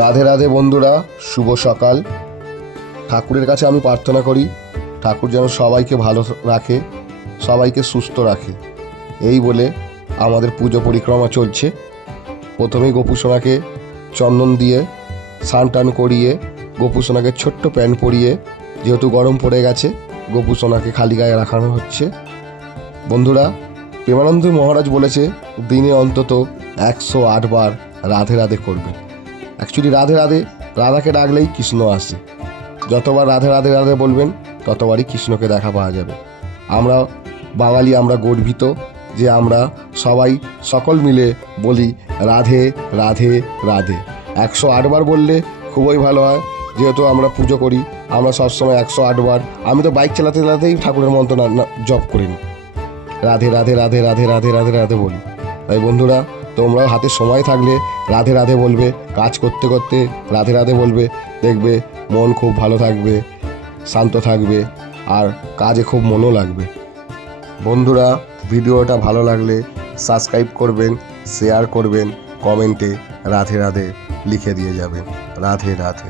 রাধে রাধে বন্ধুরা, শুভ সকাল। ঠাকুরের কাছে আমি প্রার্থনা করি ঠাকুর যেন সবাইকে ভালো রাখে, সবাইকে সুস্থ রাখে। এই বলে আমাদের পুজো পরিক্রমা চলছে। প্রথমেই গোপুসোনাকে চন্দন দিয়ে স্নান টান করিয়ে গোপুসোনাকে ছোট্ট প্যান্ট পরিয়ে, যেহেতু গরম পড়ে গেছে, গোপুসোনাকে খালি গায়ে রাখানো হচ্ছে। বন্ধুরা, প্রেমানন্দ মহারাজ বলেছে দিনে অন্তত 108 বার রাধে রাধে করবেন। অ্যাকচুয়ালি রাধে রাধে, রাধাকে ডাকলেই কৃষ্ণ আসে। যতবার রাধে রাধে রাধে বলবেন ততবারই কৃষ্ণকে দেখা পাওয়া যাবে। আমরা বাঙালি, আমরা গর্বিত যে আমরা সবাই সকল মিলে বলি রাধে রাধে রাধে। 108 বার বললে খুবই ভালো হয়, যেহেতু আমরা পুজো করি। আমরা সবসময় 108 বার, আমি তো বাইক চালাতে চালাতেই ঠাকুরের মন্ত্র জপ করি না, রাধে রাধে রাধে রাধে রাধে রাধে রাধে বলি। তাই বন্ধুরা, তোমরাও হাতে সময় থাকলে রাধে রাধে বলবে, কাজ করতে করতে রাধে রাধে বলবে, দেখবে মন খুব ভালো থাকবে, শান্ত থাকবে, আর কাজে খুব মনও লাগবে। বন্ধুরা, ভিডিওটা ভালো লাগলে সাবস্ক্রাইব করবেন, শেয়ার করবেন, কমেন্টে রাধে রাধে লিখে দিয়ে যাবেন। রাধে রাধে।